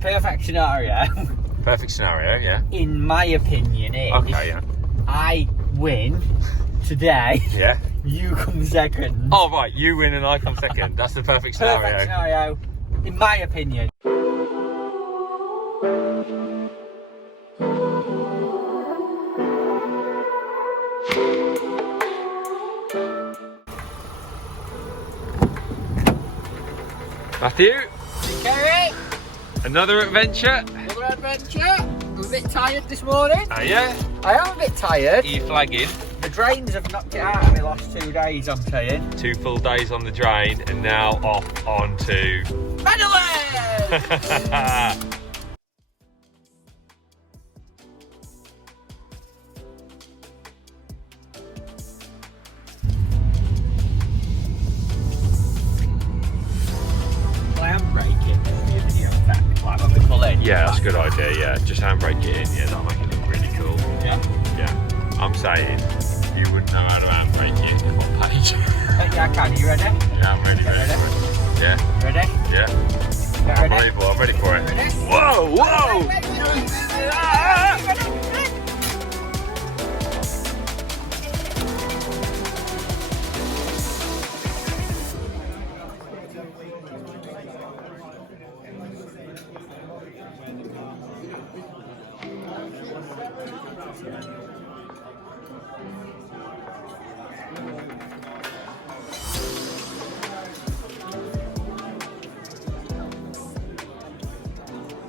Perfect scenario. Perfect scenario, yeah. In my opinion, is Okay, yeah. I win today. Yeah. You come second. Oh, right, you win and I come second. That's the perfect scenario. Perfect scenario, in my opinion. Matthew, Kerry, another adventure. another adventure. I'm a bit tired this morning. Oh, yeah? I am a bit tired. Are you flagging? The drains have knocked it out of me last 2 days, I'm saying. 2 full days on the drain and now off on to... Madeline! I am braking. Like when we pull in. Yeah, that's a good idea, yeah. Just handbrake it in, yeah, that'll make it look really cool. Yeah. Yeah. I'm saying you wouldn't know how to handbrake it on page. Yeah, I can. You ready? Yeah, I'm ready. Ready? Yeah, Ready? yeah. Get ready? Unbelievable, I'm ready for it. Ready? Whoa, whoa!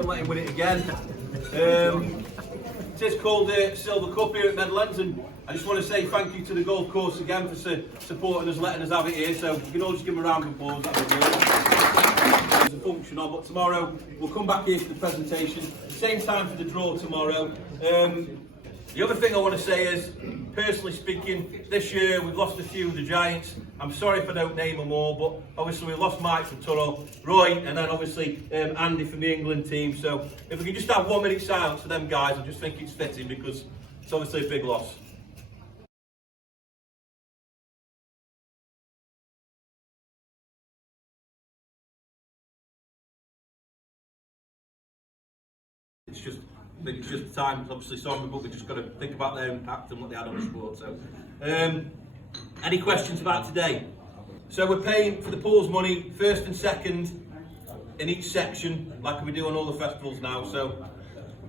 Let him win it again. It is called the Silver Cup here at Medlands, and I just want to say thank you to the golf course again for supporting us, letting us have it here. So you can all just give them a round of applause. That'll be good. There's a function on, but tomorrow we'll come back here for the presentation. Same time for the draw tomorrow. The other thing I want to say is, personally speaking, this year we've lost a few of the giants. I'm sorry if I don't name them all, but obviously we lost Mike from Turo, Roy, and then obviously Andy from the England team. So if we could just have 1 minute silence for them guys, I just think it's fitting because it's obviously a big loss. I think it's just time, obviously, sorry, but we've just got to think about their impact and what they had on the sport. So, any questions about today? So we're paying for the pool's money, first and second in each section, like we do on all the festivals now. So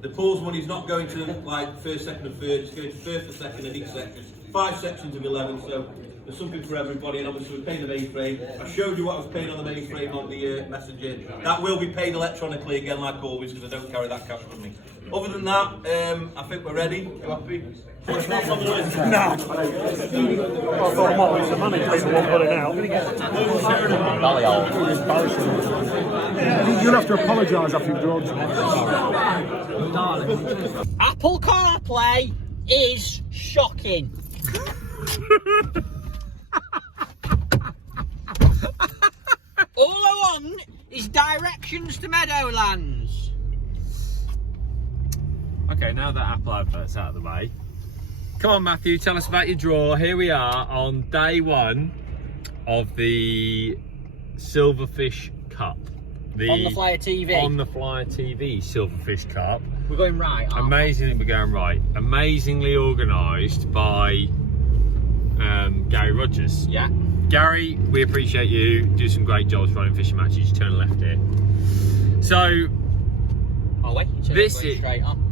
the pool's money is not going to like first, second, and third. It's going to first and second in each section. 5 sections of 11. So there's something for everybody, and obviously we're paying the mainframe. I showed you what I was paying on the mainframe on the messenger. That will be paid electronically again, like always, because I don't carry that cash with me. Other than that, I think we're ready. You happy? No. I thought, what was the money? People won't put it out. You'll have to apologise after you've drawn some. Apple CarPlay is shocking. All I want is directions to Meadowlands. Okay, now that Apple advert's out of the way, come on Matthew, tell us about your draw. Here we are on day 1 of the Silverfish Cup. On the Flyer TV. On the Flyer TV Silverfish Cup. We're going right, aren't we? Amazingly, we're going right. Amazingly organised by Gary Rogers. Yeah. Gary, we appreciate you. Do some great jobs running fishing matches. You turn left here. So, Oh wait, this is straight on.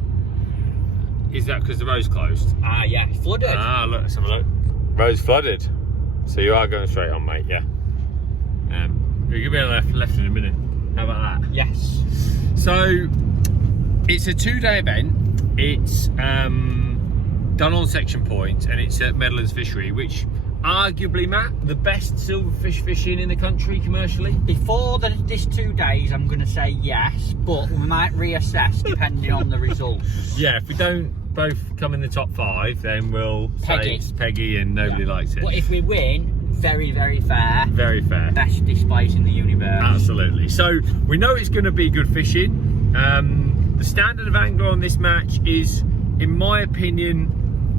Is that because the road's closed? Ah, yeah, flooded. Ah, look, let's have a look. Road's flooded. So you are going straight on, mate, yeah. You're going to be on left in a minute. How about that? Yes. So, it's a 2-day event. It's done on section point, and it's at Medlands Fishery, which arguably, Matt, the best silverfish fishing in the country commercially. Before this 2 days, I'm going to say yes, but we might reassess depending on the results. Yeah, if we don't both come in the top 5, then we'll say it's Peggy and nobody likes it. But if we win, very, very fair. Very fair. Best displays in the universe. Absolutely. So we know it's going to be good fishing. The standard of angler on this match is, in my opinion,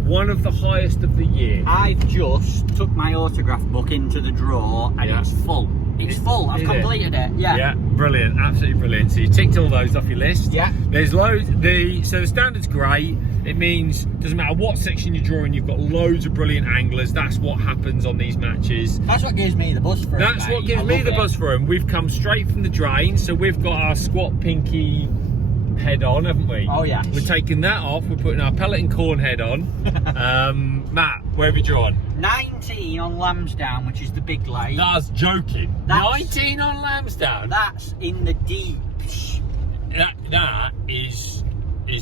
one of the highest of the year. I've just took my autograph book into the drawer and Yeah. it's full. It's full. I've Is completed it. Yeah. Yeah, brilliant, absolutely brilliant. So you ticked all those off your list. Yeah. There's loads. So the standard's great. It means doesn't matter what section you're drawing, you've got loads of brilliant anglers. That's what happens on these matches. That's what gives me the buzz for it. That's what gives me the buzz for them. We've come straight from the drain, so we've got our squat pinky head on, haven't we? Oh yeah. We're taking that off. We're putting our pellet and corn head on. Matt, where have you drawn? 19 on Lambsdown, which is the big lake. That's joking. 19 on Lambsdown. That's in the deeps. That is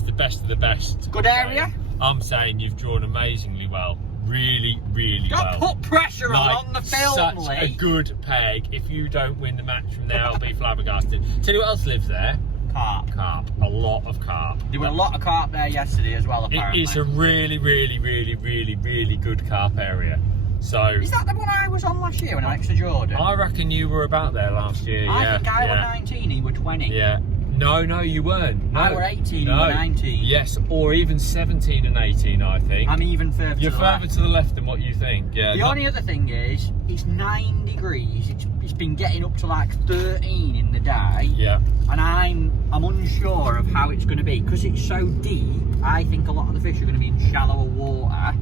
the best of the best. Good area? I'm saying you've drawn amazingly well. Really, really Don't well. put pressure on the film, Such Lee. a good peg. If you don't win the match from there, I'll be flabbergasted. Tell you what else lives there? Carp. Carp. A lot of carp. There were a lot of carp there yesterday as well, apparently. It's a really, really, really, really, really good carp area. So Is that the one I was on last year when I went to Jordan? I reckon you were about there last year. I think I were 19, he were 20. Yeah. No, you weren't. No. I were 18, no. you were 19. Yes, or even 17 and 18, I think. I'm even further You're to the further left. to the left than what you think. Yeah. The only other thing is, it's 9 degrees. It's been getting up to like 13 in the day. Yeah. And I'm unsure of how it's going to be. Because it's so deep, I think a lot of the fish are going to be in shallower water.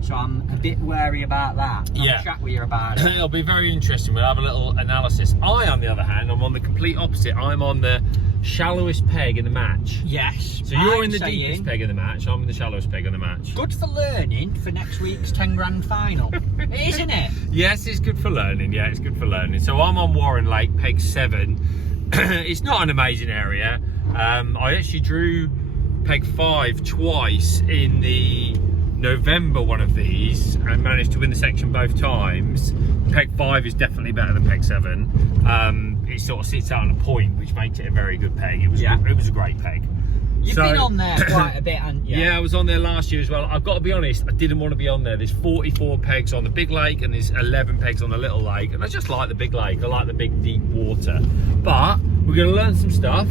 So I'm a bit wary about that. I'll chat with you about it. It'll be very interesting. We'll have a little analysis. On the other hand, I'm on the complete opposite. I'm on the shallowest peg in the match. Yes. So you're I'm in the saying, deepest peg in the match. I'm in the shallowest peg in the match. Good for learning for next week's 10 grand final. Isn't it? Yes, it's good for learning. Yeah, it's good for learning. So I'm on Warren Lake, peg 7. It's not an amazing area. I actually drew peg 5 twice in the November one of these and managed to win the section both times. Peg 5 is definitely better than peg 7. It sort of sits out on a point, which makes it a very good peg. It was a great peg. You've been on there quite a bit, haven't you? Yeah, I was on there last year as well. I've got to be honest, I didn't want to be on there. There's 44 pegs on the big lake and there's 11 pegs on the little lake, and I just like the big lake. I like the big deep water. But we're going to learn some stuff.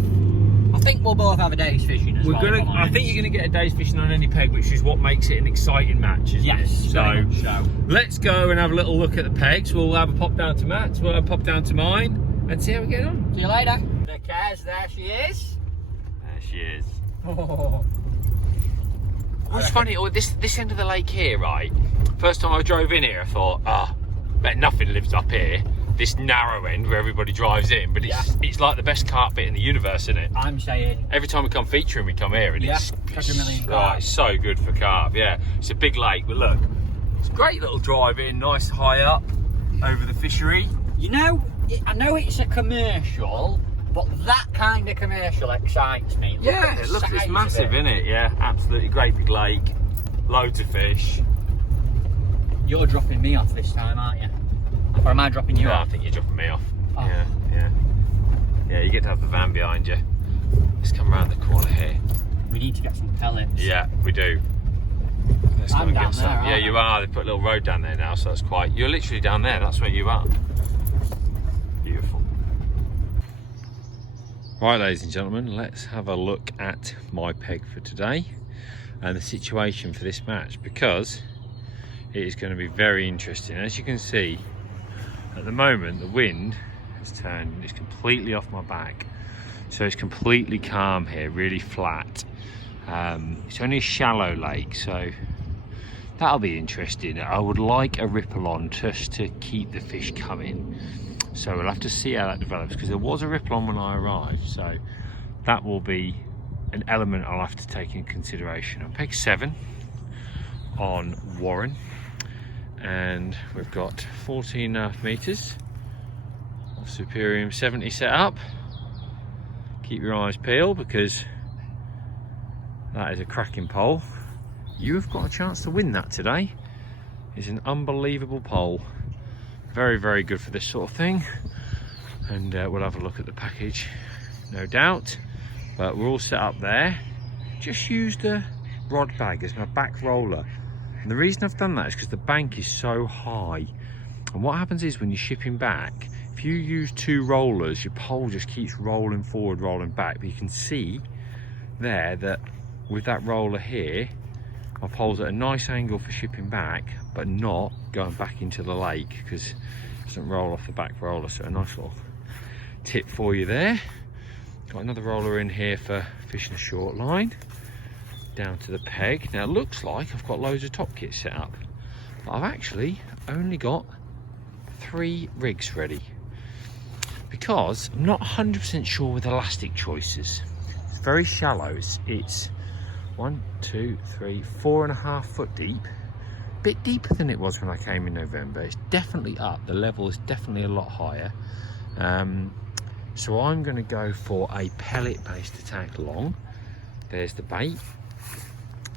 I think we'll both have a day's fishing as well. I think you're going to get a day's fishing on any peg, which is what makes it an exciting match, isn't it? So let's go and have a little look at the pegs. We'll have a pop down to Matt's, we'll have a pop down to mine, and see how we get on. See you later. The Kaz, there she is. There she is. Oh. What's funny, this end of the lake here, right? First time I drove in here, I thought, bet nothing lives up here. This narrow end where everybody drives in, but it's like the best carp bit in the universe, isn't it? I'm saying. Every time we come featuring, we come here, and it's so good for carp. Yeah, it's a big lake, but look, it's a great little drive in, nice high up over the fishery. You know, I know it's a commercial, but that kind of commercial excites me. Look, it's massive, isn't it? Yeah, absolutely great big lake, loads of fish. You're dropping me off this time, aren't you? Or am I dropping you off? I think you're dropping me off. Oh. Yeah, you get to have the van behind you. Let's come around the corner here. We need to get some pellets. Yeah, we do. Let's go I'm and down get some. there, aren't Yeah, I? you are. They put a little road down there now, so that's quite. You're literally down there. That's where you are. Beautiful. Right, ladies and gentlemen, let's have a look at my peg for today and the situation for this match, because it is going to be very interesting. As you can see, at the moment the wind has turned and it's completely off my back, so it's completely calm here, really flat. It's only a shallow lake, so that'll be interesting. I would like a ripple on just to keep the fish coming, so we'll have to see how that develops, because there was a ripple on when I arrived, so that will be an element I'll have to take in consideration. I'm peg 7 on Warren, and we've got 14.5 meters of Superium 70 set up. Keep your eyes peeled, because that is a cracking pole. You've got a chance to win that today. It's an unbelievable pole. Very, very good for this sort of thing. And we'll have a look at the package, no doubt. But we're all set up there. Just used a rod bag as my back roller. And the reason I've done that is because the bank is so high. And what happens is when you're shipping back, if you use 2 rollers, your pole just keeps rolling forward, rolling back. But you can see there that with that roller here, my pole's at a nice angle for shipping back, but not going back into the lake because it doesn't roll off the back roller. So a nice little tip for you there. Got another roller in here for fishing a short line down to the peg. Now it looks like I've got loads of top kits set up, but I've actually only got 3 rigs ready because I'm not 100% sure with elastic choices. It's very shallow. It's 1, 2, 3, 4.5 foot deep. Bit deeper than it was when I came in November. It's definitely up. The level is definitely a lot higher. So I'm going to go for a pellet based attack long. There's the bait.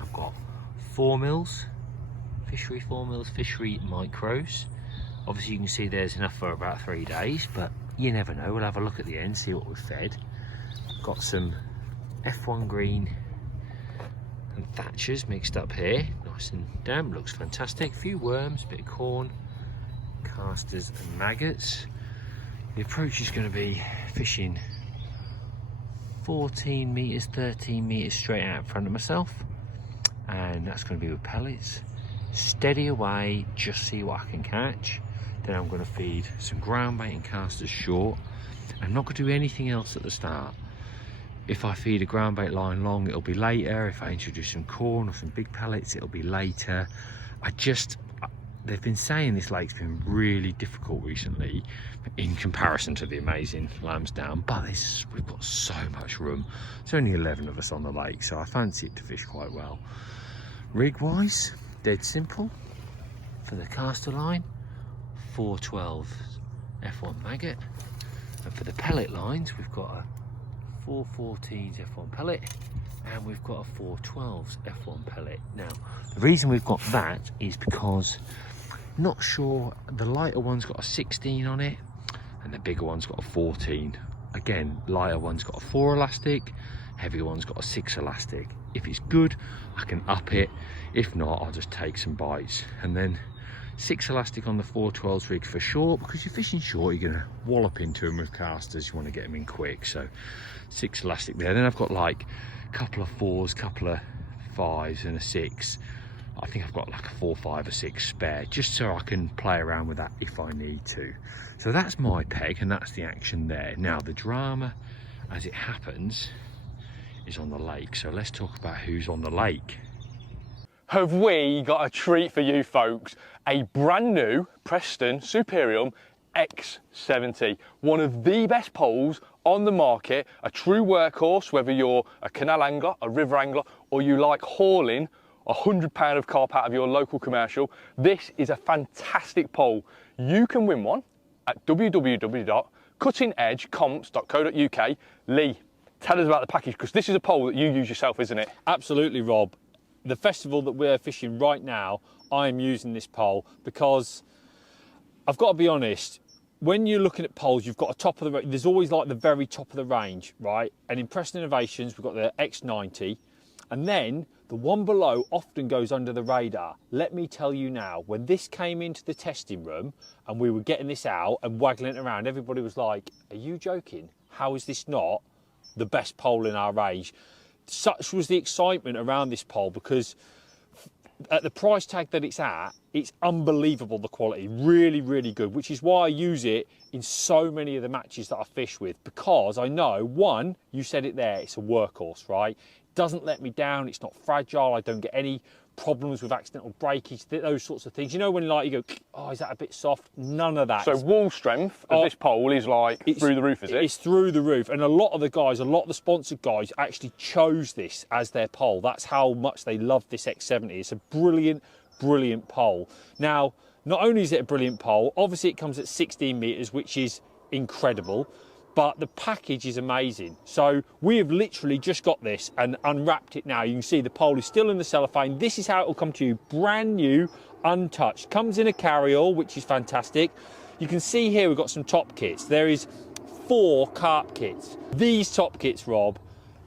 I've got 4 mils, fishery 4 mils, fishery micros. Obviously you can see there's enough for about 3 days, but you never know. We'll have a look at the end, see what we've fed. Got some F1 green and Thatchers mixed up here. Nice and damp, looks fantastic. A few worms, bit of corn, casters and maggots. The approach is going to be fishing 14 metres, 13 metres straight out in front of myself, and that's going to be with pellets. Steady away, just see what I can catch. Then I'm going to feed some ground bait and casters short. I'm not going to do anything else at the start. If I feed a ground bait line long, it'll be later. If I introduce some corn or some big pellets, it'll be later. They've been saying this lake's been really difficult recently in comparison to the amazing Lambsdown, but we've got so much room. There's only 11 of us on the lake, so I fancy it to fish quite well. Rig wise, dead simple. For the caster line, 412 F1 maggot, and for the pellet lines we've got a 414s F1 pellet, and we've got a 412s F1 pellet. Now the reason we've got that is because not sure, the lighter one's got a 16 on it and the bigger one's got a 14. Again, lighter one's got a 4 elastic, heavier one's got a 6 elastic. If it's good, I can up it. If not, I'll just take some bites. And then 6 elastic on the 412s rig for short, because you're fishing short, you're gonna wallop into them with casters, you want to get them in quick. So 6 elastic there. Then I've got like a couple of 4s, couple of 5s and a 6. I think I've got like a 4, 5 or 6 spare, just so I can play around with that if I need to. So that's my peg and that's the action there. Now the drama, as it happens, is on the lake. So let's talk about who's on the lake. Have we got a treat for you folks? A brand new Preston Superium X70, one of the best poles on the market, a true workhorse, whether you're a canal angler, a river angler, or you like hauling £100 of carp out of your local commercial. This is a fantastic pole. You can win one at www.cuttingedgecomps.co.uk. Lee, tell us about the package, because this is a pole that you use yourself, isn't it? Absolutely, Rob. The festival that we're fishing right now, I am using this pole because I've got to be honest, when you're looking at poles, you've got a top of the range. There's always like the very top of the range, right? And in Preston Innovations, we've got the X90, and then the one below often goes under the radar. Let me tell you now, when this came into the testing room and we were getting this out and waggling it around, everybody was like, are you joking? How is this not the best pole in our range? Such was the excitement around this pole, because at the price tag that it's at, it's unbelievable, the quality, really, really good, which is why I use it in so many of the matches that I fish with, because I know, one, you said it there, it's a workhorse, right? Doesn't let me down, it's not fragile, I don't get any problems with accidental breakage, those sorts of things. You know when like you go, oh, is that a bit soft? None of that. So wall strength of this pole is like through the roof, is it? It's through the roof, and a lot of the guys, a lot of the sponsored guys actually chose this as their pole. That's how much they love this X70. It's a brilliant, brilliant pole. Now, not only is it a brilliant pole, obviously it comes at 16 metres, which is incredible, but the package is amazing. So we have literally just got this and unwrapped it now. You can see the pole is still in the cellophane. This is how it will come to you, brand new, untouched. Comes in a carry-all, which is fantastic. You can see here we've got some top kits. There is 4 carp kits. These top kits, Rob,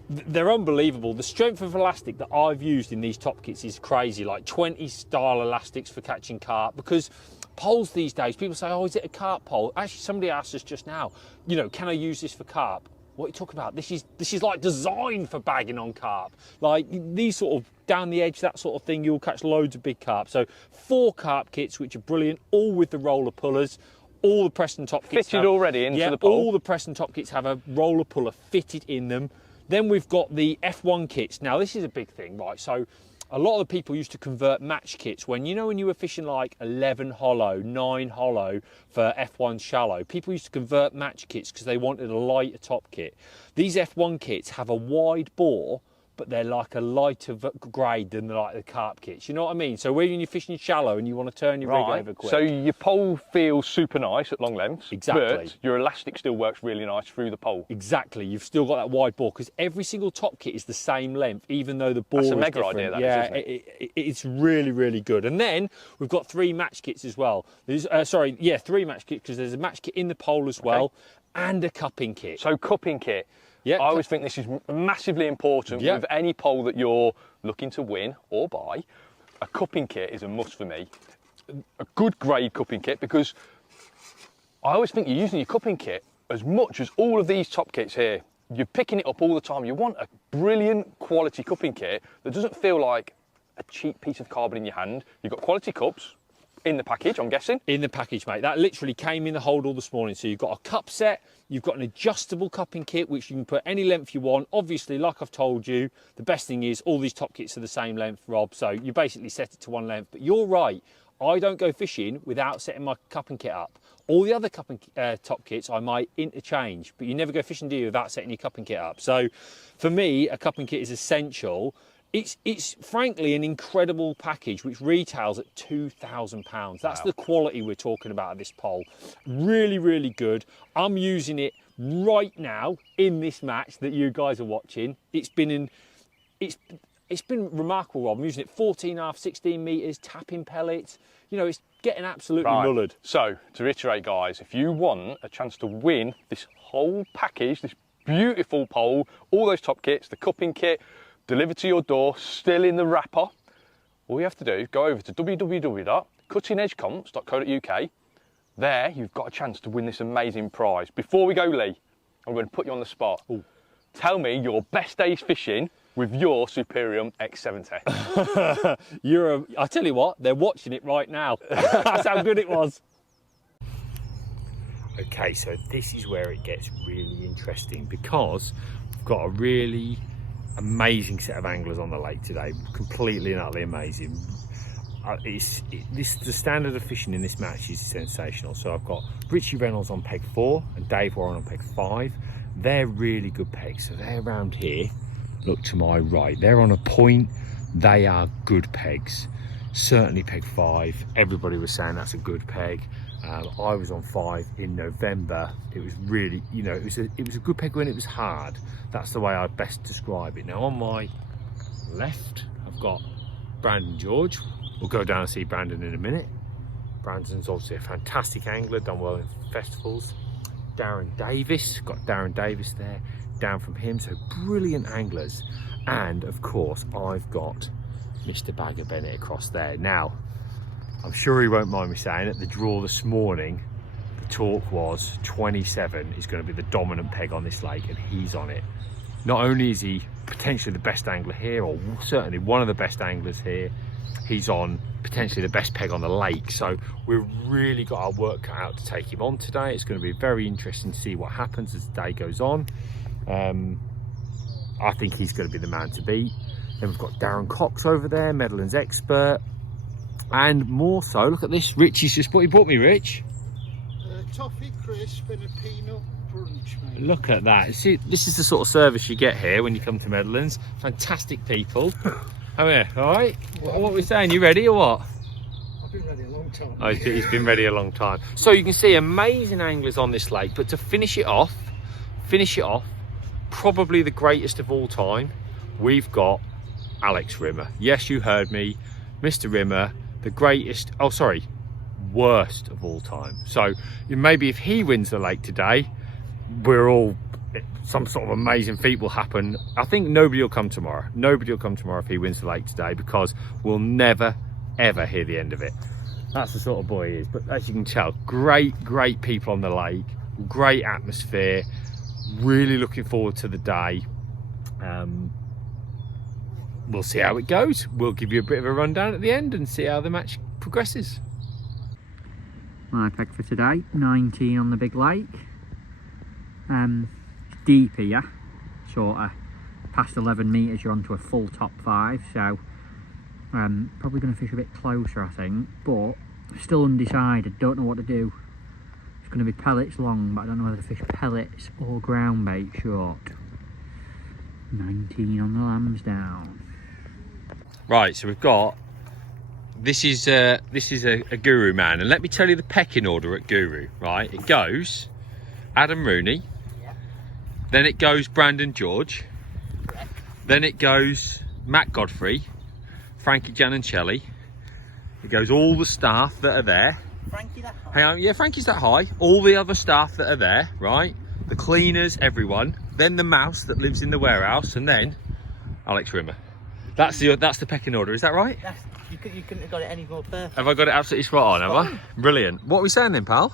they're unbelievable. The strength of elastic that I've used in these top kits is crazy, like 20 style elastics for catching carp, because poles these days, people say, oh, is it a carp pole? Actually, somebody asked us just now, you know, can I use this for carp? what are you talking about? This is like designed for bagging on carp. Like these sort of down the edge, that sort of thing, you'll catch loads of big carp. So 4 carp kits, which are brilliant, all with the roller pullers. All the Preston top kits fitted already into the pole. All the Preston top kits have a roller puller fitted in them. Then we've got the F1 kits. Now this is a big thing, right? So a lot of the people used to convert match kits when you were fishing like 11 hollow, 9 hollow for F1 shallow. People used to convert match kits because they wanted a lighter top kit. These F1 kits have a wide bore, but they're like a lighter grade than like the carp kits. You know what I mean? So when you're fishing shallow and you want to turn your rig over quick. So your pole feels super nice at long lengths. Exactly. But your elastic still works really nice through the pole. Exactly. You've still got that wide bore because every single top kit is the same length, even though the bore is different. That's a mega idea, that is, isn't it? It's really, really good. And then we've got 3 match kits as well. There's, 3 match kits because there's a match kit in the pole as well and a cupping kit. So cupping kit. Yeah, I always think this is massively important with any pole that you're looking to win or buy. A cupping kit is a must for me. A good grade cupping kit, because I always think you're using your cupping kit as much as all of these top kits here. You're picking it up all the time. You want a brilliant quality cupping kit that doesn't feel like a cheap piece of cardboard in your hand. You've got quality cups in the package, I'm guessing. In the package, mate. That literally came in the hold all this morning. So you've got a cup set, you've got an adjustable cupping kit, which you can put any length you want. Obviously, like I've told you, the best thing is all these top kits are the same length, Rob. So you basically set it to one length. But you're right. I don't go fishing without setting my cupping kit up. All the other cupping top kits I might interchange, but you never go fishing, do you, without setting your cupping kit up? So for me, a cupping kit is essential. It's frankly an incredible package which retails at £2,000. That's the quality we're talking about at this pole. Really, really good. I'm using it right now in this match that you guys are watching. It's been remarkable, Rob. I'm using it 14.5, 16 metres, tapping pellets. You know, it's getting absolutely mullered. So, to reiterate, guys, if you want a chance to win this whole package, this beautiful pole, all those top kits, the cupping kit, delivered to your door, still in the wrapper, all you have to do is go over to www.cuttingedgecomps.co.uk. There, you've got a chance to win this amazing prize. Before we go, Lee, I'm going to put you on the spot. Ooh. Tell me your best days fishing with your Superium X70. I tell you what, they're watching it right now. That's how good it was. Okay, so this is where it gets really interesting because we've got a really amazing set of anglers on the lake today, completely and utterly amazing. The standard of fishing in this match is sensational. So I've got Richie Reynolds on peg 4 and Dave Warren on peg 5. They're really good pegs. So they're around here. Look to my right. They're on a point. They are good pegs. Certainly peg 5. Everybody was saying that's a good peg. I was on 5 in November. It was really, it was a good peg when it was hard. That's the way I'd best describe it. Now on my left, I've got Brandon George. We'll go down and see Brandon in a minute. Brandon's obviously a fantastic angler, done well in festivals. Darren Davis, got Darren Davis there, down from him. So brilliant anglers. And of course, I've got Mr. Bagger Bennett across there. Now, I'm sure he won't mind me saying it, the draw this morning, the talk was 27 is going to be the dominant peg on this lake, and he's on it. Not only is he potentially the best angler here, or certainly one of the best anglers here, he's on potentially the best peg on the lake. So we've really got our work cut out to take him on today. It's going to be very interesting to see what happens as the day goes on. I think he's going to be the man to beat. Then we've got Darren Cox over there, Medlands expert. And more so, look at this. Richie's just what he brought me, Rich. Toffee crisp and a peanut brunch, mate. Look at that. See, this is the sort of service you get here when you come to Medlands. Fantastic people. Come here, all right? What are we saying? You ready or what? I've been ready a long time. Oh, he's been ready a long time. So you can see amazing anglers on this lake, but to finish it off, probably the greatest of all time, we've got Alex Rimmer. Yes, you heard me. Mr. Rimmer, the greatest, worst of all time. So maybe if he wins the lake today, some sort of amazing feat will happen. I think nobody will come tomorrow. Nobody will come tomorrow if he wins the lake today, because we'll never, ever hear the end of it. That's the sort of boy he is. But as you can tell, great people on the lake, great atmosphere, Really looking forward to the day. We'll see how it goes. We'll give you a bit of a rundown at the end and see how the match progresses. My peg for today, 19 on the big lake. Deep here, sort of past 11 metres you're onto a full top 5, so probably going to fish a bit closer I think, but still undecided, don't know what to do. It's going to be pellets long, but I don't know whether to fish pellets or ground bait short. 19 on the lambsdown. Right, so we've got, this is a Guru man, and let me tell you the pecking order at Guru, right? It goes Adam Rooney, then it goes Brandon George, then it goes Matt Godfrey, Frankie Giannicelli, it goes all the staff that are there. Frankie that high? Hang on, yeah, Frankie's that high. All the other staff that are there, right? The cleaners, everyone. Then the mouse that lives in the warehouse, and then Alex Rimmer. That's the pecking order, is that right? You couldn't have got it any more perfect. Have I got it absolutely spot on, have I? Brilliant. What are we saying then, pal?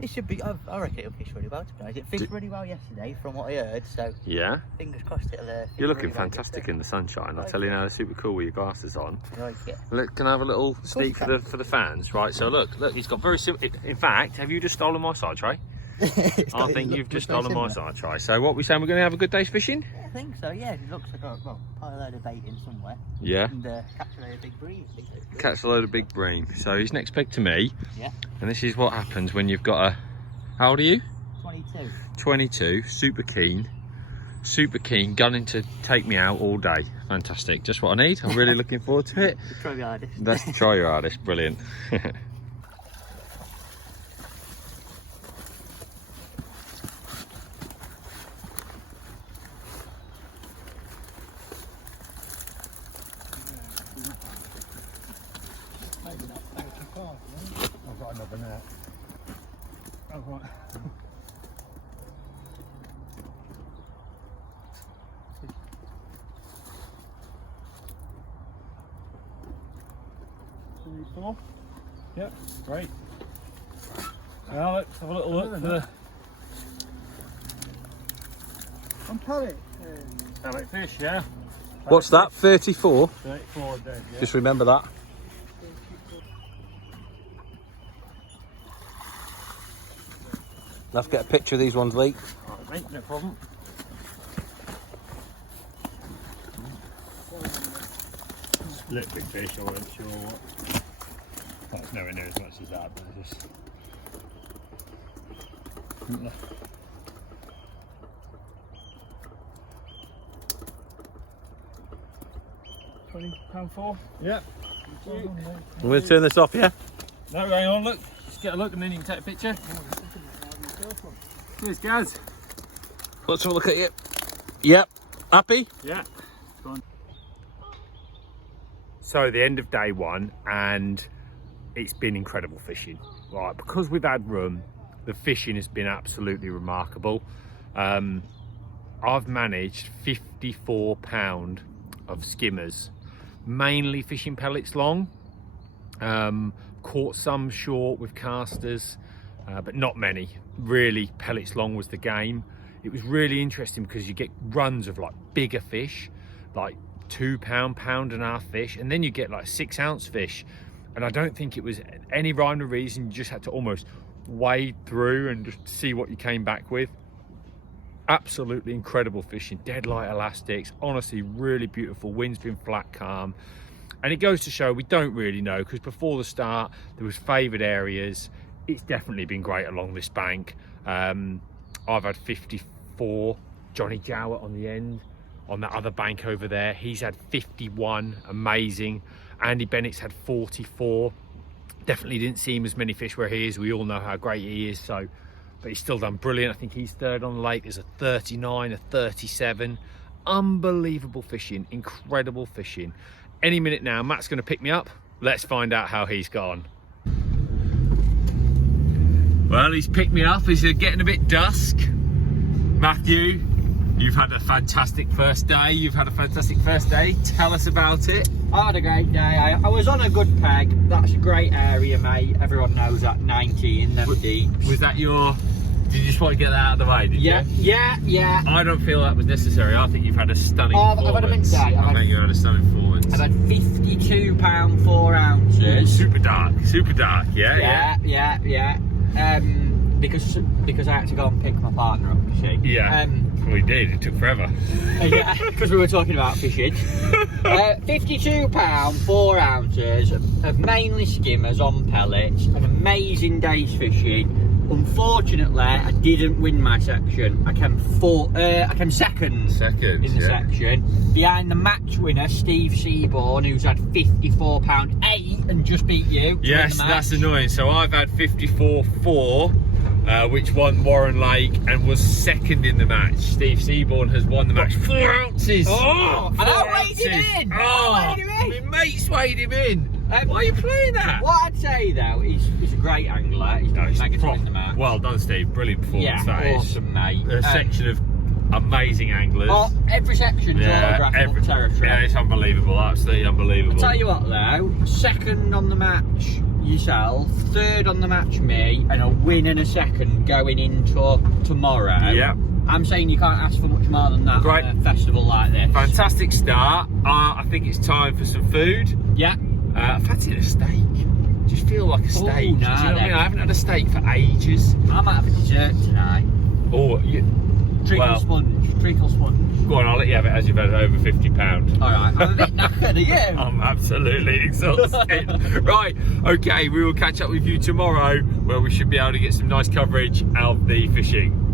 It should be, I reckon it'll fish really well tonight. It fished really well yesterday from what I heard, so Yeah. fingers crossed it'll You're looking really well fantastic yesterday. in the sunshine. I'll tell you now, they're super cool with your glasses on. I like it. Look, can I have a little sneak for the fans? Right, so look, he's got very simple. In fact, have you just stolen my side tray? I think you've just stolen my side tray. So what we saying, we're going to have a good day's fishing? Yeah, I think so, yeah. It looks like I've got a load of bait in somewhere. Yeah. And catch a load of big bream. Catch a load of big bream. So he's next peg to me. Yeah. And this is what happens when you've got a... How old are you? 22. 22, super keen, gunning to take me out all day. Fantastic, just what I need. I'm really looking forward to it. Try your hardest. Let's try your hardest, brilliant. I've got another net. I've got... Yep, great. Now let's have a little look for the On pellet. pellet fish, yeah. What's that, 34? 34 dead, yeah. Just remember that. Let's get a picture of these ones, Lee. Alright, mate, no problem. Little big fish, I wasn't sure what. That's nowhere near as much as that, but it's just. £20.4. Yep. I'm going to turn this off, yeah? No, hang on, look. Just get a look and then you can take a picture. Cheers, guys. Let's have a look at you. Yep. Happy? Yeah. Go on. So the end of day one, and it's been incredible fishing. Right, because we've had room, the fishing has been absolutely remarkable. I've managed 54 pound of skimmers, mainly fishing pellets long. Caught some short with casters, but not many. Really, pellets long was the game. It was really interesting because you get runs of like bigger fish, like £2, £1.5 fish, and then you get like 6 ounce fish. And I don't think it was any rhyme or reason. You just had to almost wade through and just see what you came back with. Absolutely incredible fishing, dead light elastics, honestly really beautiful. Wind's been flat calm, and it goes to show we don't really know, because before the start there was favoured areas. It's definitely been great along this bank. I've had 54. Johnny Jowett on the end on that other bank over there, he's had 51, amazing. Andy Bennett's had 44. Definitely didn't see him as many fish where he is. We all know how great he is, so, but he's still done brilliant. I think he's third on the lake. There's a 39, a 37. Unbelievable fishing, incredible fishing. Any minute now, Matt's going to pick me up. Let's find out how he's gone. Well, he's picked me up. It's getting a bit dusk. Matthew, you've had a fantastic first day. Tell us about it. I had a great day. I was on a good peg. That's a great area, mate. Everyone knows that 90 in them deeps. Was that your Did you just want to get that out of the way, did you? Yeah. I don't feel that was necessary. I think you've had a stunning performance. I've had a mint day. I think you've had a stunning performance. I've had £52 4 ounces. Super dark, yeah. Because I had to go and pick my partner up, you see. Yeah. We did, it took forever. Yeah, because we were talking about fishing. £52 4 ounces of mainly skimmers on pellets. An amazing day's fishing. Unfortunately, I didn't win my section. I came second in the section, behind the match winner Steve Seaborn, who's had £54 8 and just beat you. Yes, that's annoying. So I've had 54.4, which won Warren Lake and was second in the match. Steve Seaborn has won the match. 4 ounces. Oh, and I weighed him in. My mate swayed him in. Why are you playing that? What I'd say though, he's a great angler. He's negative in the match. Well done, Steve. Brilliant performance. Yeah, that is. awesome, mate. A section of amazing anglers. Oh, every section's autographed territory. Yeah, it's unbelievable. Absolutely unbelievable. I'll tell you what though, second on the match yourself, third on the match me, and a win and a second going into tomorrow. Yeah. I'm saying you can't ask for much more than that on a festival like this. Fantastic start. I think it's time for some food. Yeah. I fancy a steak. Just feel like a steak. Oh, Do you know what I mean? I haven't had a steak for ages. I might have a dessert tonight. Oh, Treacle sponge. Go on, I'll let you have it as you've had over £50. Alright, I'm a bit knackered, are you? I'm absolutely exhausted. Right, okay, we will catch up with you tomorrow where we should be able to get some nice coverage of the fishing.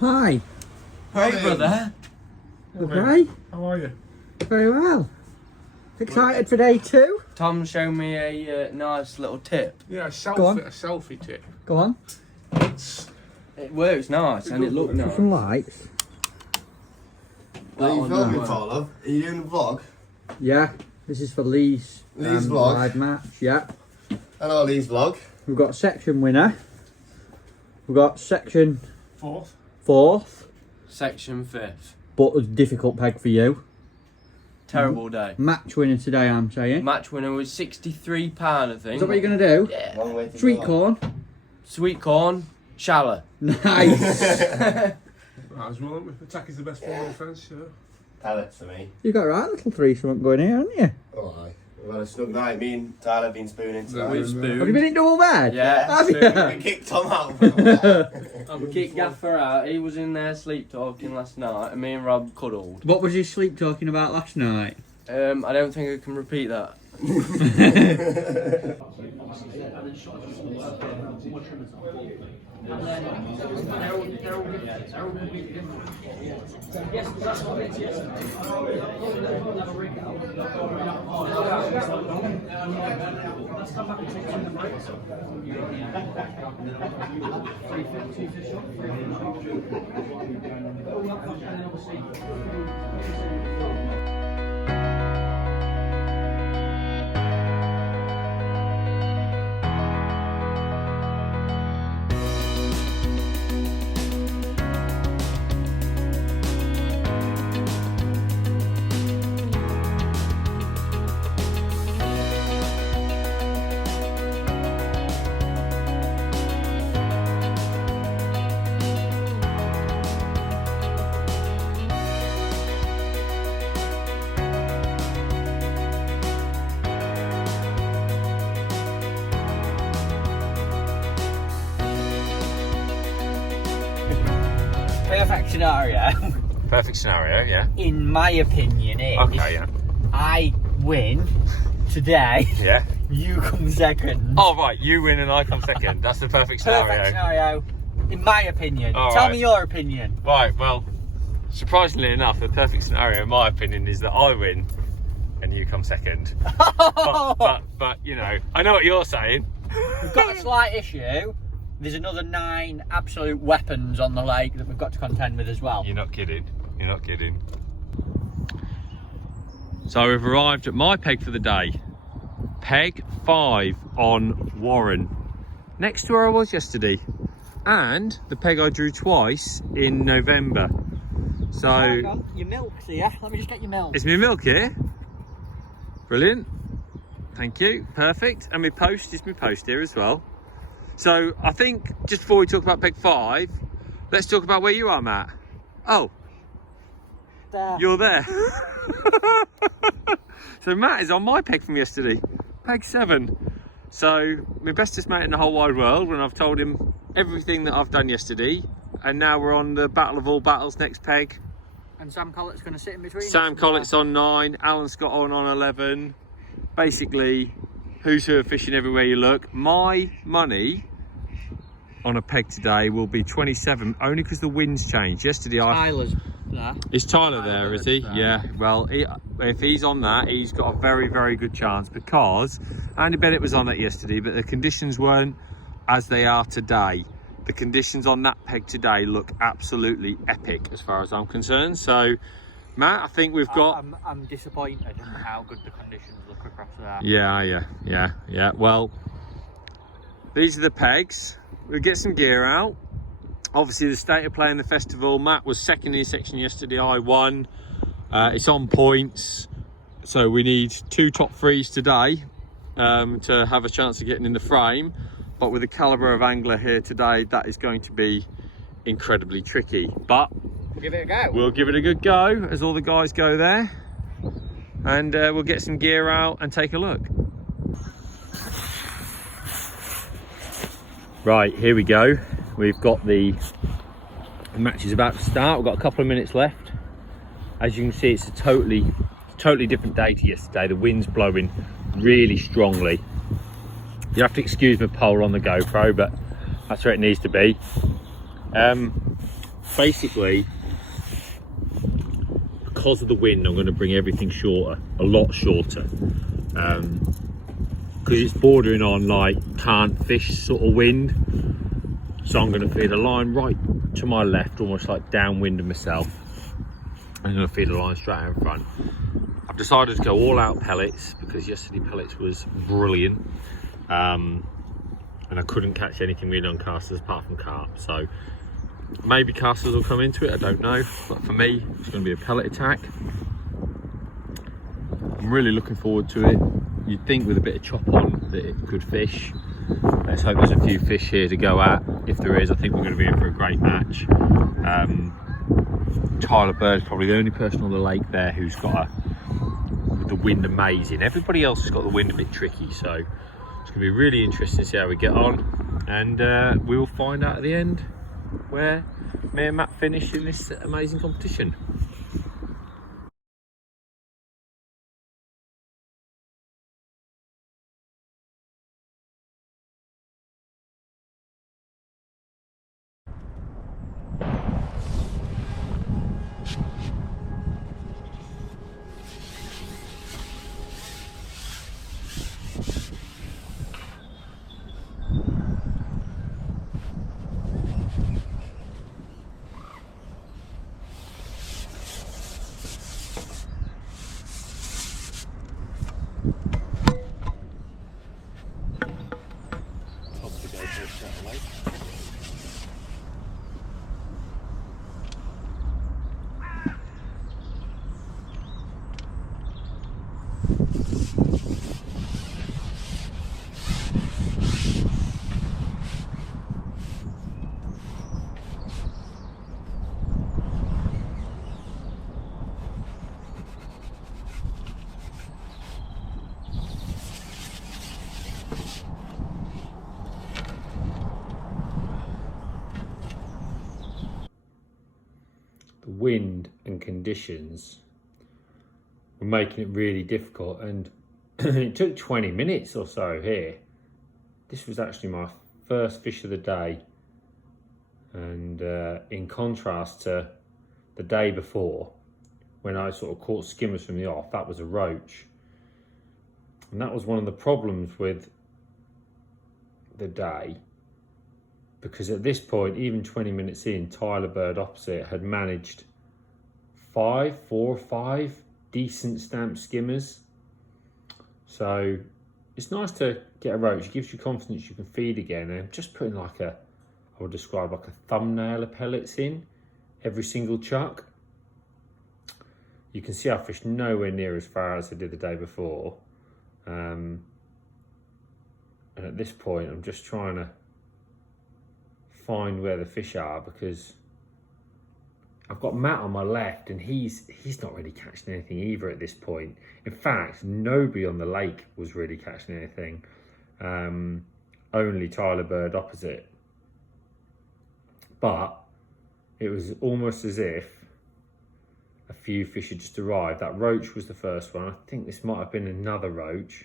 Hi. Hey, brother. Okay. How are you? Very well. Excited for day 2? Tom showed me a nice little tip. Yeah, a selfie tip. Go on. It works nice and it looked nice. Some lights. What are you filming for, love? Are you doing a vlog? Yeah. This is for Lee's vlog. live match. Yeah. Hello, Lee's vlog. We've got section winner. We've got section fourth. Section 5th. But a difficult peg for you. Terrible day. Match winner today, I'm saying. Match winner was £63, I think. Is that what you're going to do? Yeah. Long way to Sweet go. corn. Sweet corn, shallow. Nice. Might as well, attack is the best form of offence, yeah. Pellets for me. You got a right little threesome going here, haven't you? Oh, aye. We've had a snug night. Me and Tyler have been spooning tonight. We've Have you spooned. been in double bed? Yeah. Have you? We kicked Tom out. We kicked Gaffer out. He was in there sleep talking last night and me and Rob cuddled. What was you sleep talking about last night? I don't think I can repeat that. Perfect scenario, Perfect scenario, yeah. in my opinion, is Okay, yeah. I win today, Yeah. you come second. Oh, right, you win and I come second. That's the perfect scenario. Perfect scenario, in my opinion. All Tell right. me your opinion. Right, well, surprisingly enough, the perfect scenario, in my opinion, is that I win and you come second. but you know, I know what you're saying. We've got a slight issue. There's another 9 absolute weapons on the lake that we've got to contend with as well. You're not kidding. You're not kidding. So we've arrived at my peg for the day. Peg 5 on Warren. Next to where I was yesterday. And the peg I drew twice in November. So hang on, your milk's here. Let me just get your milk. is my milk here? Brilliant. Thank you. Perfect. And my post is my post here as well. So I think just before we talk about peg 5, let's talk about where you are, Matt. Oh, There. you're there. So Matt is on my peg from yesterday, peg 7. So my bestest mate in the whole wide world, when I've told him everything that I've done yesterday, and now we're on the battle of all battles, next peg. And Sam Collett's going to sit in between. Sam us. Collett's on 9, Alan Scott on 11. Basically, who's who are fishing everywhere you look. My money on a peg today will be 27, only because the wind's changed. Yesterday Tyler's there. Is Tyler there, is he? Yeah, well, if he's on that, he's got a very, very good chance, because Andy Bennett was on that yesterday, but the conditions weren't as they are today. The conditions on that peg today look absolutely epic as far as I'm concerned. So, Matt, I think we've got... I'm disappointed in how good the conditions look across there. Yeah. Well, these are the pegs. We'll get some gear out. Obviously, the state of play in the festival. Matt was second in his section yesterday. I won. It's on points, so we need 2 top 3s today to have a chance of getting in the frame. But with the calibre of angler here today, that is going to be incredibly tricky. But We'll give it a go. we'll give it a good go as all the guys go there, and we'll get some gear out and take a look. Right, here we go. We've got the match is about to start. We've got a couple of minutes left. As you can see, it's a totally different day to yesterday. The wind's blowing really strongly. You have to excuse my pole on the GoPro, but that's where it needs to be. Basically, because of the wind, I'm going to bring everything shorter, a lot shorter, because it's bordering on like can't fish sort of wind. So I'm going to feed a line right to my left, almost like downwind of myself. I'm going to feed a line straight out in front. I've decided to go all out pellets, because yesterday pellets was brilliant. And I couldn't catch anything really on casters apart from carp. So maybe casters will come into it, I don't know. But for me, it's going to be a pellet attack. I'm really looking forward to it. You'd think with a bit of chop on that it could fish. Let's hope there's a few fish here to go at. If there is, I think we're going to be in for a great match. Tyler Bird's probably the only person on the lake there who's got the wind amazing. Everybody else has got the wind a bit tricky, so it's going to be really interesting to see how we get on. And we will find out at the end where me and Matt finish in this amazing competition. Wind and conditions were making it really difficult, and it took 20 minutes or so here. This was actually my first fish of the day, and in contrast to the day before when I sort of caught skimmers from the off, that was a roach. And that was one of the problems with the day, because at this point, even 20 minutes in, Tyler Bird opposite had managed 4 or 5 decent stamped skimmers. So it's nice to get a roach. It gives you confidence you can feed again. And I'm just putting like I would describe like a thumbnail of pellets in every single chuck. You can see I fished nowhere near as far as I did the day before. And at this point, I'm just trying to find where the fish are, because I've got Matt on my left and he's not really catching anything either at this point. In fact, nobody on the lake was really catching anything. Only Tyler Bird opposite. But it was almost as if a few fish had just arrived. That roach was the first one. I think this might have been another roach.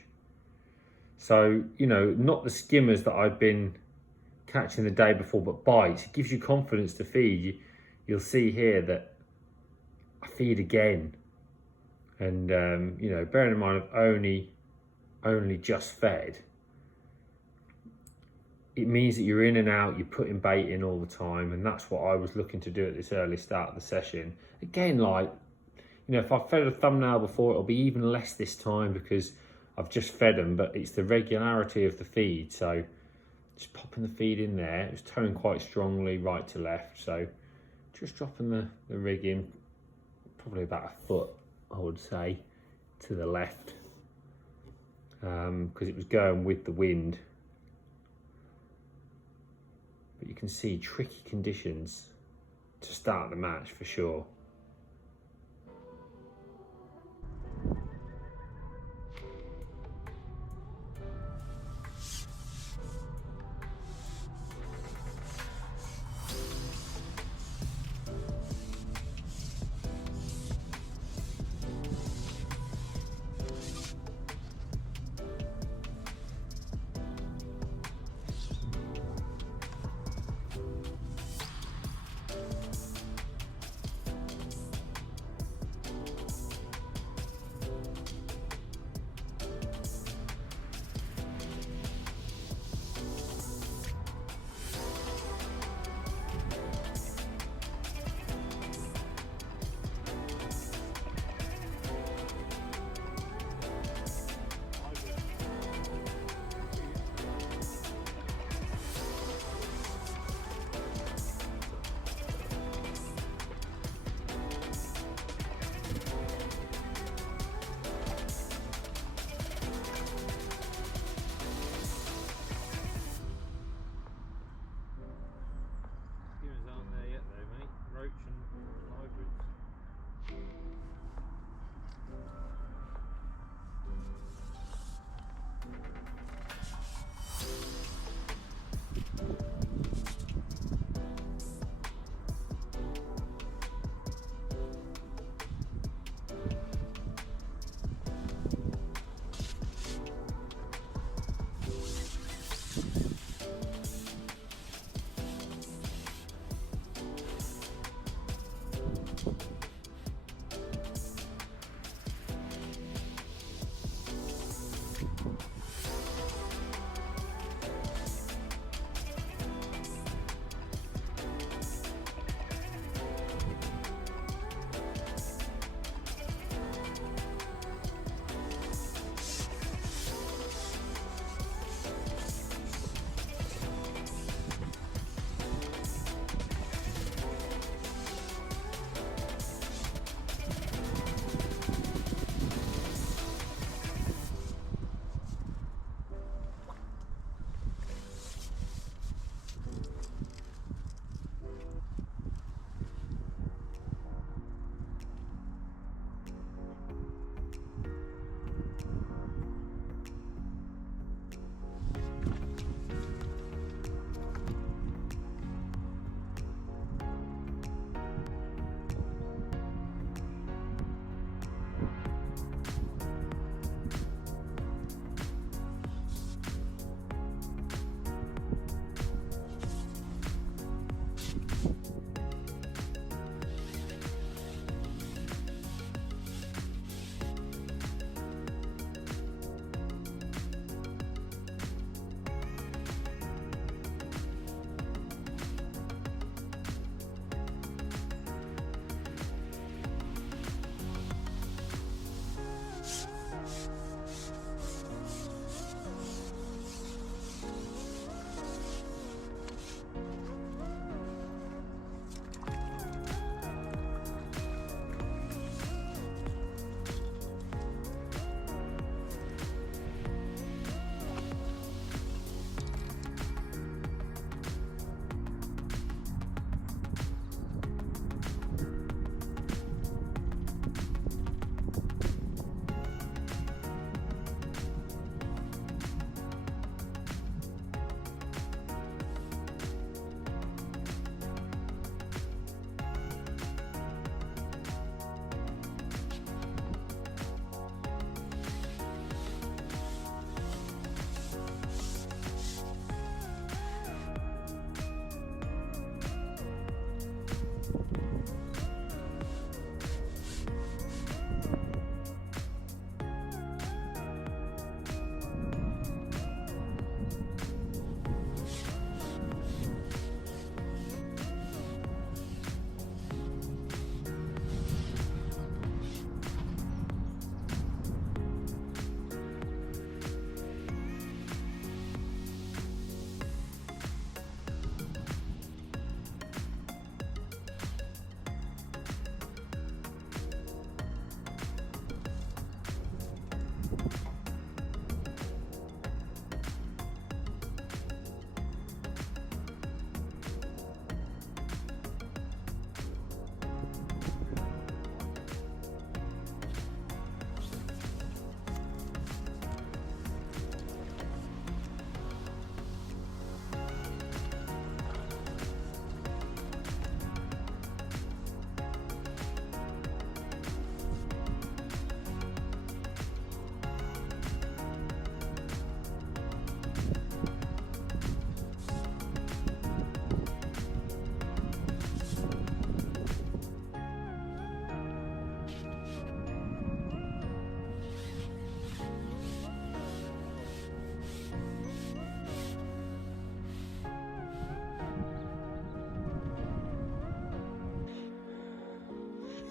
So, you know, not the skimmers that I'd been catching the day before, but bites. It gives you confidence to feed. You'll see here that I feed again. And, you know, bearing in mind I've only just fed, it means that you're in and out, you're putting bait in all the time, and that's what I was looking to do at this early start of the session. Again, like, you know, if I fed a thumbnail before, it'll be even less this time because I've just fed them, but it's the regularity of the feed. So just popping the feed in there. It was towing quite strongly right to left, so just dropping the rig in probably about a foot, I would say, to the left, because it was going with the wind. But you can see tricky conditions to start the match for sure.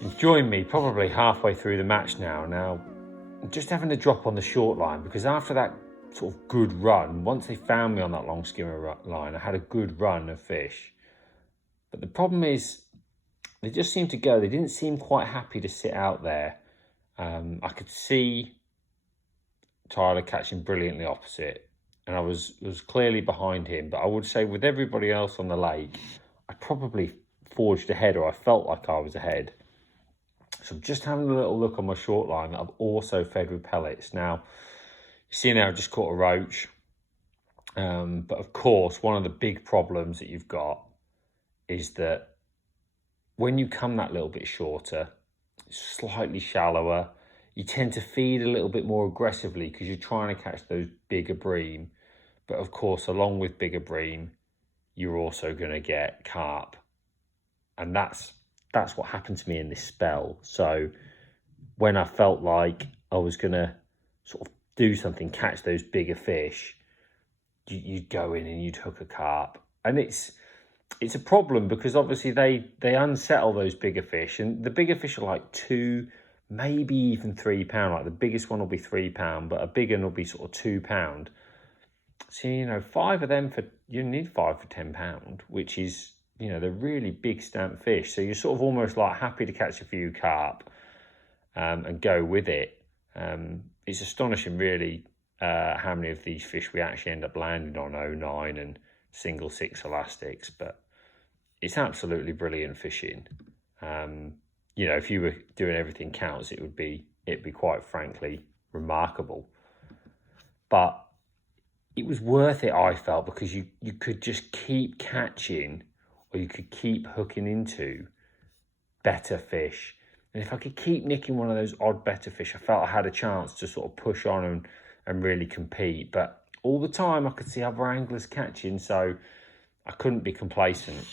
He's joined me probably halfway through the match now. Now, I'm just having to drop on the short line because after that sort of good run, once they found me on that long skimmer line, I had a good run of fish. But the problem is, they just seemed to go. They didn't seem quite happy to sit out there. I could see Tyler catching brilliantly opposite, and I was clearly behind him. But I would say with everybody else on the lake, I probably forged ahead, or I felt like I was ahead. So I'm just having a little look on my short line that I've also fed with pellets. Now, you see now I've just caught a roach. But of course, one of the big problems that you've got is that when you come that little bit shorter, slightly shallower, you tend to feed a little bit more aggressively because you're trying to catch those bigger bream. But of course, along with bigger bream, you're also going to get carp. And that's what happened to me in this spell. So when I felt like I was going to sort of do something, catch those bigger fish, you'd go in and you'd hook a carp. And it's a problem because obviously they unsettle those bigger fish, and the bigger fish are like 2, maybe even £3. Like the biggest one will be £3, but a bigger one will be sort of £2. So, you know, 5 of them you need 5 for £10, which is, you know, they're really big stamp fish. So you're sort of almost like happy to catch a few carp and go with it. It's astonishing really how many of these fish we actually end up landing on 09 and single 6 elastics, but it's absolutely brilliant fishing. You know, if you were doing everything counts, it'd be quite frankly remarkable. But it was worth it, I felt, because you could just keep catching, or you could keep hooking into better fish. And if I could keep nicking one of those odd better fish, I felt I had a chance to sort of push on and really compete. But all the time I could see other anglers catching, so I couldn't be complacent.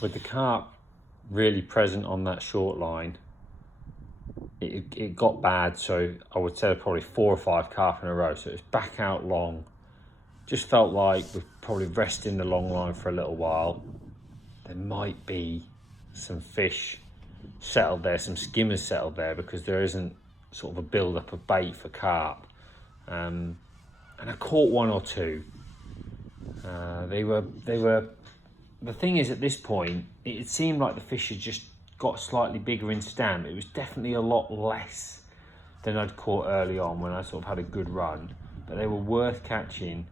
with the carp really present on that short line, it got bad. So I would say probably 4 or 5 carp in a row. So it was back out long. Just felt like we're probably resting the long line for a little while. There might be some fish settled there, some skimmers settled there, because there isn't sort of a build-up of bait for carp. And I caught 1 or 2. They were. The thing is, at this point, it seemed like the fish had just got slightly bigger in stamp. It was definitely a lot less than I'd caught early on when I sort of had a good run, but they were worth catching.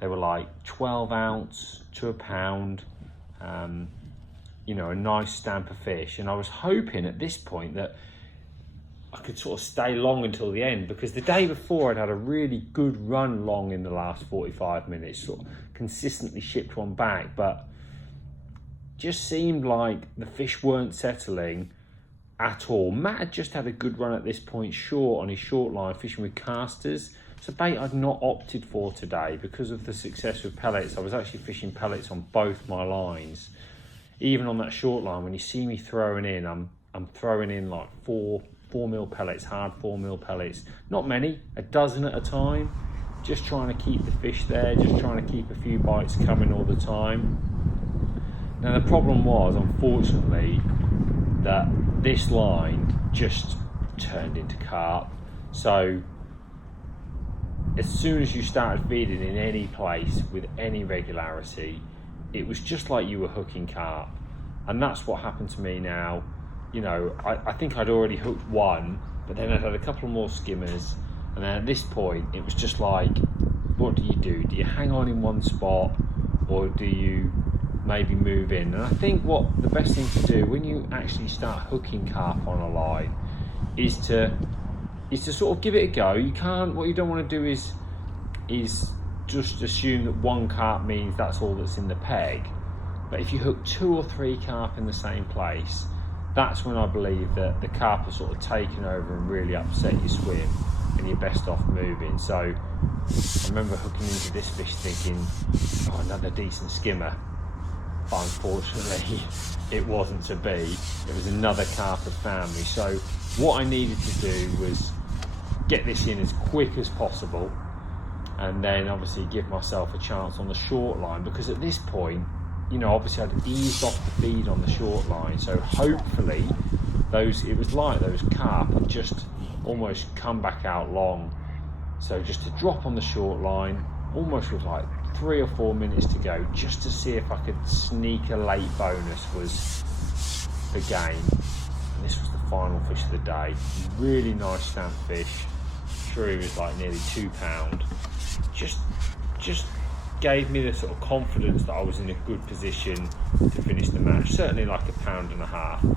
They were like 12 ounce to a pound, you know, a nice stamp of fish. And I was hoping at this point that I could sort of stay long until the end, because the day before I'd had a really good run long in the last 45 minutes, sort of consistently shipped one back, but just seemed like the fish weren't settling at all. Matt had just had a good run at this point short on his short line, fishing with casters. It's a bait I'd not opted for today because of the success with pellets. I was actually fishing pellets on both my lines. Even on that short line, when you see me throwing in, I'm throwing in like 4mm pellets, hard 4mm pellets. Not many, a dozen at a time. Just trying to keep the fish there, just trying to keep a few bites coming all the time. Now the problem was, unfortunately, that this line just turned into carp. So as soon as you started feeding in any place with any regularity, it was just like you were hooking carp. And that's what happened to me now. You know, I think I'd already hooked 1, but then I'd had a couple more skimmers. And then at this point, it was just like, what do? Do you hang on in one spot, or do you maybe move in? And I think what the best thing to do when you actually start hooking carp on a line is to sort of give it a go. What you don't want to do is just assume that 1 carp means that's all that's in the peg. But if you hook 2 or 3 carp in the same place, that's when I believe that the carp are sort of taken over and really upset your swim, and you're best off moving. So I remember hooking into this fish thinking, oh, another decent skimmer. But unfortunately, it wasn't to be. It was another carp had found me. So what I needed to do was get this in as quick as possible, and then obviously give myself a chance on the short line, because at this point, you know, obviously I'd eased off the feed on the short line, so hopefully it was like those carp had just almost come back out long. So just to drop on the short line, almost with like 3 or 4 minutes to go, just to see if I could sneak a late bonus was the game. And this was the final fish of the day. Really nice stamp fish. I'm sure he was like nearly 2 pound. Just gave me the sort of confidence that I was in a good position to finish the match. Certainly like 1.5 pounds.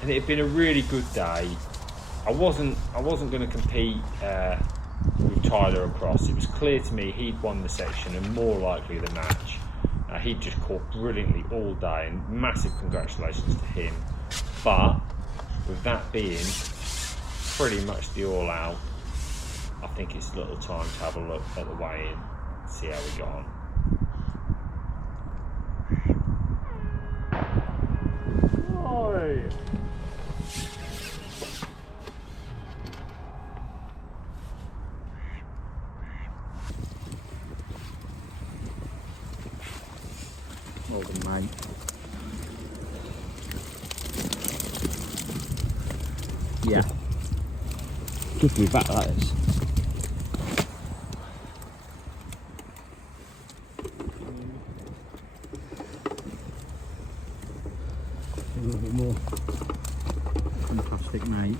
And it had been a really good day. I wasn't going to compete with Tyler across. It was clear to me he'd won the section and more likely the match. He'd just caught brilliantly all day, and massive congratulations to him. But with that being pretty much the all out, I think it's a little time to have a look at the weigh-in, see how we got on. Well done, mate. Yeah. Good to be back, that is. A little bit more. Fantastic, mate.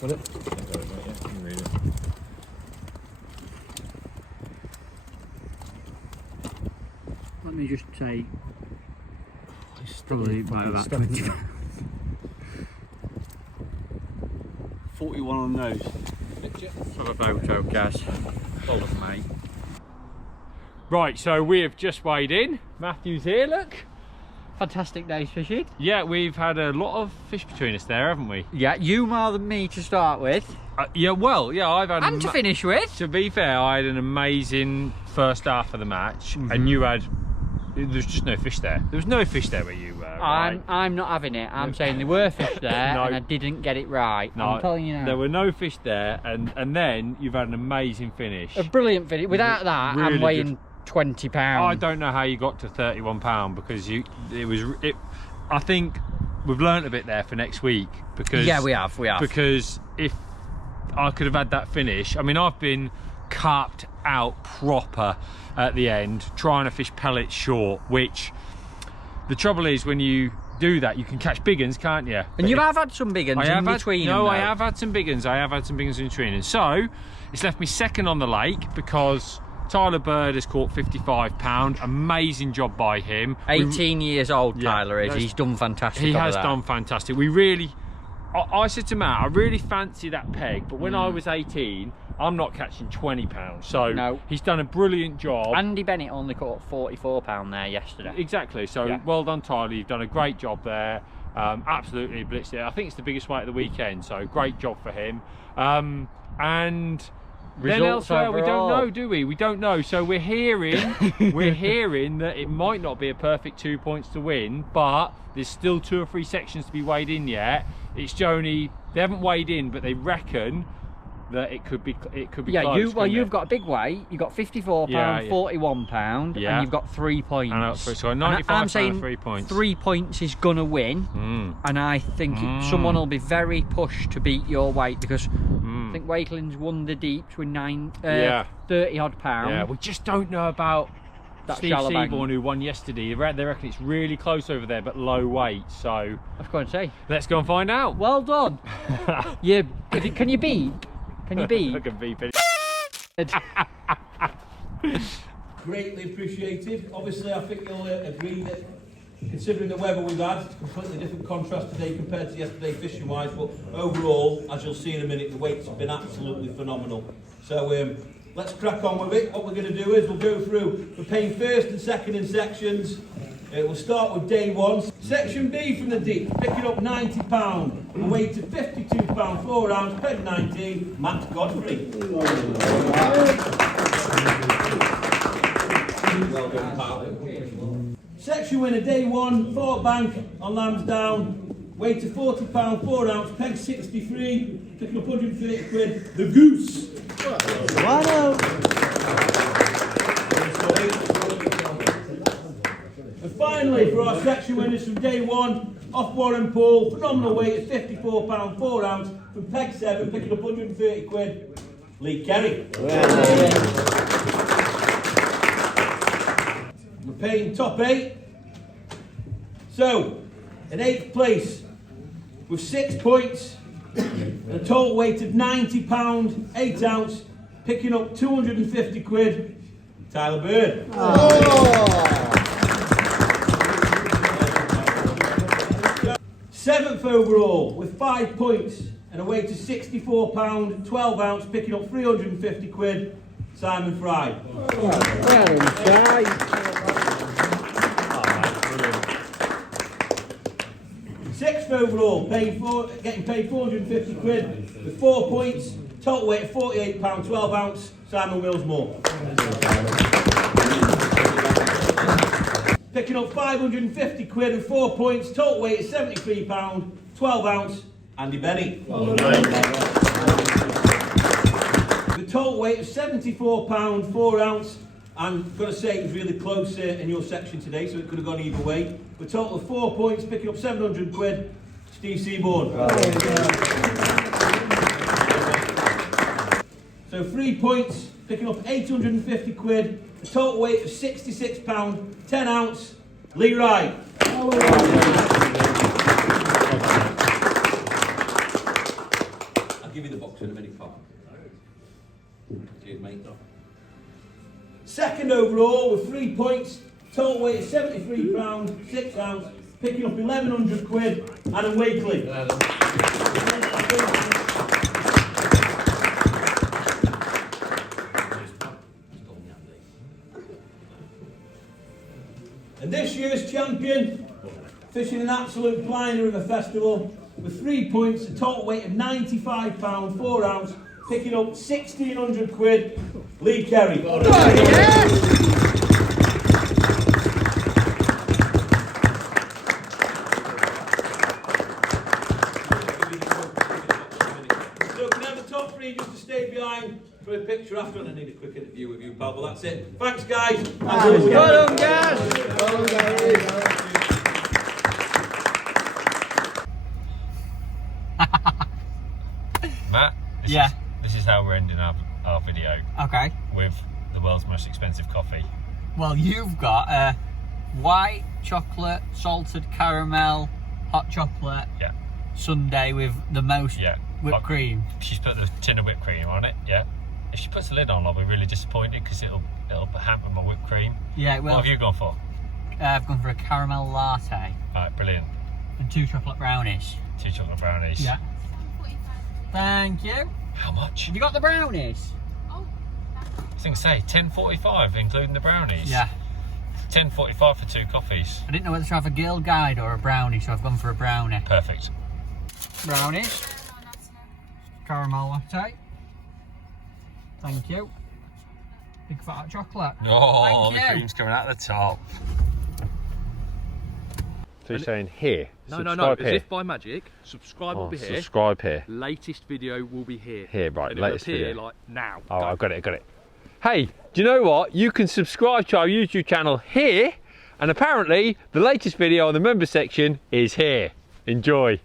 Got it? I got it, mate, yeah. You can read it. Let me just say, it's probably about 20. 41 on those. Have a photo, guys. Well done, mate. Right, so we have just weighed in. Matthew's here, look. Fantastic day's fishing. Yeah, we've had a lot of fish between us there, haven't we? Yeah, you more than me to start with. Yeah, well, yeah, I've had... And to finish with. To be fair, I had an amazing first half of the match, and you had there's just no fish there. There was no fish there where you were. Right? I'm not having it. I'm saying there were fish there No. and I didn't get it right. No, I'm telling you now. there were no fish there, and then you've had an amazing finish. A brilliant finish. Without that, Really I'm weighing good. 20 I pounds. don't know how you got to 31 pound because I think we've learnt a bit there for next week because Yeah, we have. because if I could have had that finish, I mean, I've been carped out proper at the end trying to fish pellets short, which the trouble is when you do that you can catch big uns, can't you? And you have had some big ones in between them, I though. have had some big uns. I have had some big uns in between, and so it's left me second on the lake because Tyler Bird has caught 55 pound. Amazing job by him. 18 years old, Yeah, Tyler is. He's done fantastic. He over has there. done fantastic. We really, I said to Matt, I really fancy that peg, but when I was 18, I'm not catching 20 pounds. So No. he's done a brilliant job. Andy Bennett only caught 44 pound there yesterday. Exactly. So Yeah. well done, Tyler. You've done a great job there. Absolutely blitzed it. I think it's the biggest weight of the weekend. So great job for him. And then Results elsewhere, we don't overall. know, do we? We don't know. So we're hearing that it might not be a perfect 2 points to win, but there's still 2 or 3 sections to be weighed in yet. It's only, they haven't weighed in, but they reckon that it could be Yeah, close, couldn't you've it? got a big weight. You've got 54 pound, Yeah, yeah. 41 pound, Yeah. and you've got 3 points. And so And 95 I'm pound, saying 3 points. 3 points is gonna win, and I think someone will be very pushed to beat your weight because I think Wakeland's won the deeps with 30 odd pound. Yeah, we just don't know about That Steve shallow bank. Seaborn, who won yesterday. They reckon it's really close over there, but low weight. So I was going to say, let's go and find out. well done. Can you beat? Can you beat? I can beep it. Greatly appreciated. Obviously, I think you'll agree that considering the weather we've had, it's a completely different contrast today compared to yesterday fishing wise, but overall, as you'll see in a minute, the weights have been absolutely phenomenal. So let's crack on with it. What we're going to do is we'll go through, we're paying first and second in sections. We'll start with day 1. Section B from the deep, picking up £90, a weight of £52, 4 ounce, peg 19, Matt Godfrey. Well done, pal. Section winner, day 1, Fort Bank on Lambsdown, weight of £40, 4 ounce, peg 63, picking up 130 quid, the Goose. And finally, for our section winners from day 1, off Warren Pool, phenomenal weight of £54, 4 ounce, from peg 7, picking up 130 quid, Lee Kerry. We're paying top 8. So, in 8th place, with 6 points, and a total weight of £90, 8 ounce, picking up 250 quid, Tyler Bird. 7th overall, with 5 points, and a weight of £64, 12 ounce, picking up 350 quid, Simon Fry. Sixth overall, getting paid 450 quid with 4 points, total weight of £48, 12 ounce, Simon Willsmore. Picking up 550 quid and 4 points, total weight of £73, 12 ounce, Andy Benny. The total weight of £74, 4 ounce. I'm going to say it was really close in your section today, so it could have gone either way. The total of 4 points, picking up 700 quid, Steve Seaborn. So 3 points, picking up 850 quid, a total weight of £66, 10 ounce, Lee Wright. I'll give you the box in a minute, Pop. Cheers, mate. Second overall with 3 points, total weight of £73, 6 ounce, picking up 1,100 quid, Adam Wakely. And this year's champion, fishing an absolute blinder of a festival, with 3 points, a total weight of £95, 4 ounce, picking up 1,600 quid, Lee Kerry. free just to stay behind for a picture after, and I need a quick interview with you, pal. But that's it. Thanks, guys. Well done, guys. Matt, this is how we're ending our video. Okay. With the world's most expensive coffee. Well, you've got a white chocolate, salted caramel, hot chocolate sundae with the most whipped cream. She's put the tin of whipped cream on it, If she puts the lid on, I'll be really disappointed because it'll hamper my whipped cream. Yeah, it will. What have you gone for? I've gone for a caramel latte. Alright, brilliant. And 2 chocolate brownies. 2 chocolate brownies. Yeah. Thank you. How much? Have you got the brownies? I was going to say $10.45 including the brownies. Yeah. $10.45 for 2 coffees. I didn't know whether to have a Girl Guide or a brownie, so I've gone for a brownie. Perfect. Brownies. Caramel latte. Thank you. Big fat chocolate. Oh, Thank the you. cream's coming out the top. So you're saying here? No, subscribe as here. if by magic, subscribe will be here. Subscribe here. Latest video will be here. Here, right, And latest it'll appear video. like now. Oh, Go. I've got it. Hey, do you know what? You can subscribe to our YouTube channel here, and apparently the latest video on the member section is here. Enjoy.